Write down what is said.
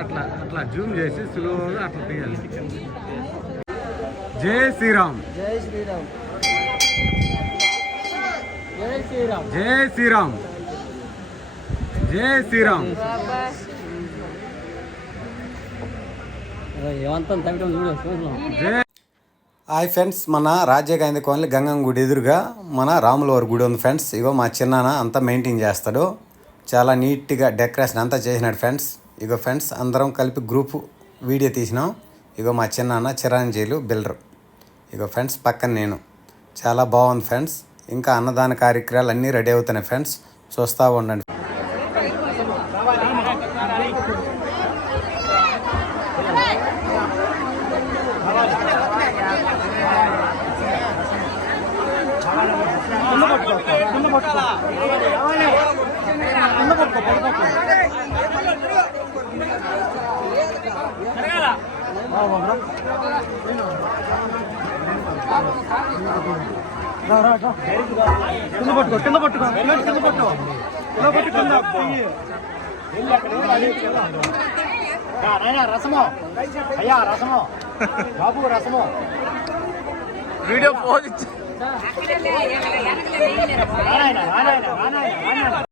అట్లా అట్లా జూమ్ చేసి స్లోగా అట్లా తీయాలి. జై శ్రీరామ్, జై శ్రీరామ్, జై శ్రీరామ్, జై శ్రీరామ్, జై శ్రీరామ్. హాయ్ ఫ్రెండ్స్, మన రాజీవ్ గాంధీ కాలనీ గంగం గుడి ఎదురుగా మన రాములవారి గుడి ఉంది ఫ్రెండ్స్. ఇగో మా చిన్నాన్న అంతా మెయింటైన్ చేస్తాడు, చాలా నీట్గా డెకరేషన్ అంతా చేసినాడు ఫ్రెండ్స్. ఇగో ఫ్రెండ్స్ అందరం కలిపి గ్రూప్ వీడియో తీసినాం. ఇగో మా చిన్నాన్న చిరంజీలు బిల్డర్. ఇగో ఫ్రెండ్స్ పక్కన నేను. చాలా బాగుంది ఫ్రెండ్స్. ఇంకా అన్నదాన కార్యక్రమాలు అన్నీ రెడీ అవుతున్నాయి ఫ్రెండ్స్, చూస్తూ ఉండండి. కింద పట్టుకో రసమో అయ్యా, రసమో బాబు, రసమో వీడియో పోజ్